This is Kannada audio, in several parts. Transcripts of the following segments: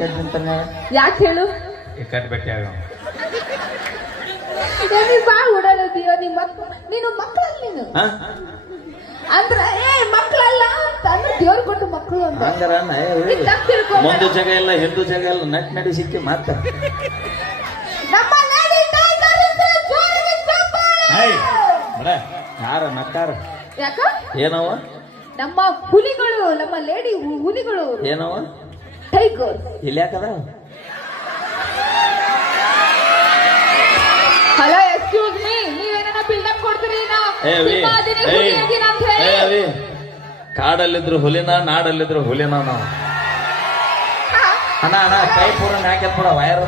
ಯಾಕೆ ಅಂತಾನೆ ಯಾಕೆ ಹೇಳು? ಈ ಕಟ್ ಬೆಟ್ಟಿ ಆಗ ಬಾ ಓಡಾಡೋದಿಯೋ ನೀನು ಮಕ್ಕಳಲ್ಲ ನೀನು ಅಂದ್ರ ಮಕ್ಕಳಲ್ಲ ಅಂತ ಅಂದ್ರೆ ದೇವ್ರು ಕೊಟ್ಟು ಮಕ್ಕಳು ಅಂತ ಹಂಗಾರ ಮುಂದೆ ಜಾಗ ಇಲ್ಲ ಹಿಂದೂ ಜಾಗ ಇಲ್ಲ ನಟ್ ನಡಿ ಸಿಕ್ಕಿ ಮಾತ ಯಾರ ನಕ್ಕಾರ ಯಾಕ ಏನವ ನಮ್ಮ ಹುಲಿಗಳು ನಮ್ಮ ಲೇಡಿ ಹುಲಿಗಳು ಏನವ ಟೈಗರ್ ಇಲ್ಲಿ ಯಾಕದ ಹಲೋ ಎಕ್ಸ್ಕ್ಯೂಸ್ ಮೀ ನೀವೇನ ಬಿಲ್ಡಪ್ ಕೊಡ್ತೀರಿ ಕಾಡಲ್ಲಿದ್ರು ಹುಲಿನ ನಾಡಲ್ಲಿದ್ರು ಹುಲಿನ ನಾವು ಅಣ್ಣ ಅಣ್ಣ ಕೈ ಪೂರ ಹಾಕ್ಯದ ಪೂರ ವೈರ್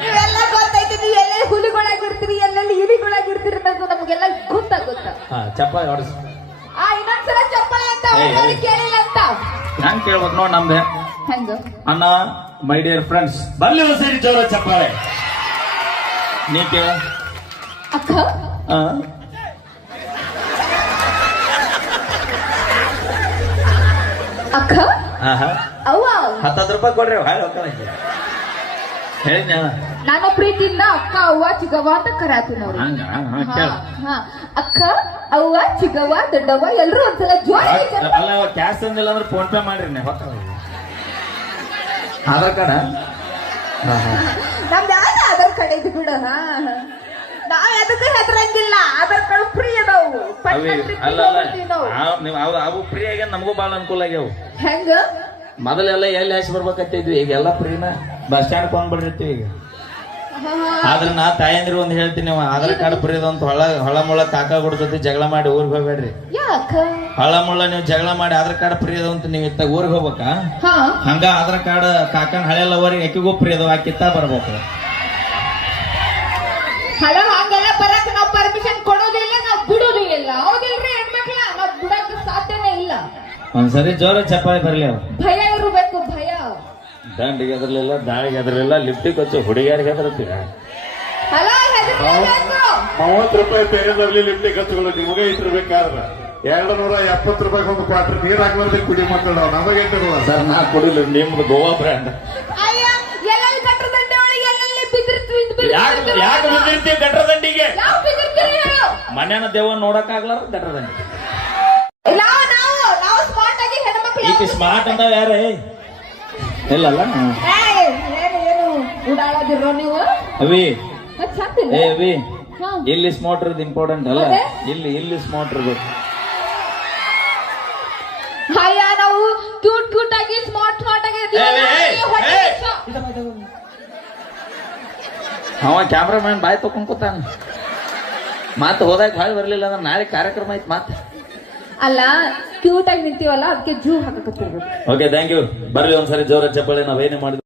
ನೀವೆಲ್ಲ ಗೊತ್ತೈತಿ ನೀವು ಎಲ್ಲೇ ಹುಲಿಗಳಾಗಿರ್ತೀರಿ ಎಲ್ಲೆಲ್ಲಿ ಇಲಿಗಳಾಗಿರ್ತೀರಿ ಅನ್ನೋದು ನಮಗೆಲ್ಲ ಗೊತ್ತಾಗುತ್ತಾ ಚಪ್ಪಾಳೆ ಹೊಡ್ಸ್ ಇನ್ನೊಂದ್ಸಲ ಚಪ್ಪಾಳೆ ಅಂತ ಕೇಳಿಲ್ಲ ಅಂತ ಹೆಂಗ್ ಕೇಳ್ಬೇಕು ನೋಡ್ ನಮ್ದೆ ಹೆಂಗ ಅಣ್ಣ ಮೈ ಡಿಯರ್ ಫ್ರೆಂಡ್ಸ್ ಬರ್ಲಿ ಸರಿ ಜೋರ ಚಪ್ಪಾಳೆ ನೀ ಕೇಳ ಅಕ್ಕ ಅಕ್ಕ ಅವ್ವ 10 ರೂಪಾಯಿ ಕೊಡ್ರಿ ಹಾಳು ಹೇಳಿದ್ನ ನಾನು ಪ್ರೀತಿಯಿಂದ ಅಕ್ಕ ಅವ್ವ ಚಿಗವ್ವ ಅಂತ ಕರಾತೀನಿ ಅವ್ರು ಅಕ್ಕ ಅವ್ವ ಚಿಗವ್ವ ದೊಡ್ಡವ್ವ ಎಲ್ರು ಒಂದ್ಸಲ ಜೋರಾಗಿ ಅಲ್ಲ ಕ್ಯಾಶ್ ಅಂದಿಲ್ಲ ಅಂದ್ರೆ ಫೋನ್ ಪೇ ಮಾಡ್ರಿ ಆಧಾರ್ ಕಾರ್ಡ್ ನಮ್ದು ಯಾವ್ದು ಆಧಾರ್ ಕಾರ್ಡ್ ಇದು ಬಿಡು ನಾವ್ ಎದಕ್ಕೂ ಹೆದರಂಗಿಲ್ಲ ಆಧಾರ್ ಕಾರ್ಡ್ ಫ್ರೀ ಅದಾವು ಅವು ಫ್ರೀ ಆಗ್ಯಾವ ನಮಗೂ ಬಾಳ ಅನುಕೂಲ ಆಗ್ಯಾವ ಹೆಂಗ ಮೊದಲೆಲ್ಲ ಎಲ್ಲಿ ಹಸಿ ಬರ್ಬೇಕತ್ತಿದ್ವಿ ಈಗ ಎಲ್ಲ ಫ್ರೀನ ಬಸ್ ಸ್ಟ್ಯಾಂಡ್ ಕೊಂಡ್ಬಿಟ್ಟಿರ್ತೀವಿ ಈಗ ಆದ್ರೆ ನಾ ತಾಯಂದ್ರಿ ಒಂದ್ ಹೇಳ್ತೀನಿ ನೀವು ಆಧಾರ್ ಕಾರ್ಡ್ ಫ್ರೀ ಅಂತ ಹೊಳ ಮುಳ ಕಾಕ ಗುಡ ಜೊತೆ ಜಗಳ ಮಾಡಿ ಊರಿಗೆ ಹೋಗ್ಬೇಡ್ರಿ ಹೊಳ ಮುಳ್ಳ ನೀವು ಜಗಳ ಮಾಡಿ ಆಧಾರ್ ಕಾರ್ಡ್ ಫ್ರೀ ಅದಾವ ಅಂತ ನೀವ್ ಇತ್ತ ಊರಿಗೆ ಹೋಗ್ಬೇಕಾ ಹಂಗ ಆಧಾರ್ ಕಾರ್ಡ್ ಕಾಕನ್ ಹಳೆ ಲವರಿಗೆ ಎಕ್ಕಿಗೂ ಫ್ರೀ ಅದಾವ ಆಕಿತ್ತ ಬರ್ಬೇಕು ಹಲೋ ಹಂಗೆಲ್ಲ ಬರಕ್ ನಾವ್ ಪರ್ಮಿಷನ್ ಕೊಡೋದಿಲ್ಲ ನಾವ್ ಬಿಡೋದು ಇಲ್ಲ ಹೌದಿಲ್ರಿ ಹೆಣ್ಮಕ್ಳ ನಾವ್ ಬಿಡಕ್ ಸಾಧ್ಯನೇ ಇಲ್ಲ ಒಂದ್ಸರಿ ಜೋರ ಚಪ್ಪಾಳೆ ಬರ್ಲಿ ಅವ್ ಭಯ ಇರ್ಬೇಕು ಭಯ ದಂಡಿಗೆ ಎದರ್ಲಿಲ್ಲ ದಾಳಿಗೆ ಎದರ್ಲಿಲ್ಲ ಲಿಫ್ಟಿಗೆ ಹಚ್ಚು ಹುಡುಗಿಯರಿಗೆ ಎದರ್ತೀರ ಹಲೋ 30 ರೂಪಾಯಿ ಬೇರೆದವ್ರಲ್ಲಿ ಲಿಫ್ಟಿಗೆ ಹಚ್ಕೊಳ್ಳೋ ನಿಮಗೆ ಇಟ್ಟಿರ್ಬೇಕಾದ್ರೆ 270 ರೂಪಾಯಿ ಒಂದು ಕ್ವಾರ್ಟರ್ ನೀರ್ ಹಾಕಲಾರ್ದೆ ಕುಡಿ ಮಕ್ಕಳು ನಮಗೆ ಸರ್ ನಾ ಕುಡಿಲ್ಲ ನಿಮ್ದು ಗೋವಾ ಬ್ರ್ಯಾಂಡ್ ಎಲ್ಲೆಲ್ಲಿ ಕಟ್ಟದಂಡೆ ಒಳಗೆ ಎಲ್ಲೆಲ್ಲಿ ಯಾಕೆ ಬಿದ್ದಿರ್ತೀವಿ ಗಟ್ರದಂಡಿಗೆ ಮನ್ಯಾನ ದೇವ ನೋಡಕ್ ಆಗ್ಲಾರ ಗಟ್ರದಂಡಿ ಈಗ ಸ್ಮಾರ್ಟ್ ಅಂತ ಯಾರ ಇಲ್ಲಲ್ಲ ಉಡಾಳದಿರೋ ನೀವು ಅವಿ ಏ ಅವಿ ಇಲ್ಲಿ ಸ್ಮಾರ್ಟ್ ಇರೋದು ಇಂಪಾರ್ಟೆಂಟ್ ಅಲ್ಲ ಇಲ್ಲಿ ಸ್ಮಾರ್ಟ್ ಇರ್ಬೇಕು ಅಯ್ಯ ನಾವು ಕ್ಯೂಟ್ ಆಗಿ ಸ್ಮಾರ್ಟ್ ಆಗಿ ಅವ ಕ್ಯಾಮ್ರಾಮನ್ ಬಾಯ್ ತಕೊಂಡ್ ಕೂತಾನ ಮಾತು ಹೋದಾಗ ಬಾಯ್ ಬರ್ಲಿಲ್ಲ ಅಂದ್ರೆ ನಾಳೆ ಕಾರ್ಯಕ್ರಮ ಐತ್ ಮಾತು ಅಲ್ಲ ಕ್ಯೂಟ್ ಆಗಿ ನಿಂತೀವಲ್ಲ ಅದಕ್ಕೆ ಜೂ ಹಾಕಕತ್ತಿರ್ಬೇಕು ಓಕೆ ಥ್ಯಾಂಕ್ ಯು ಬರ್ಲಿ ಒಂದ್ಸರಿ ಜೋರ ಚಪ್ಪಾಳೆ ನಾವೇನೇ ಮಾಡಿದ್ವಿ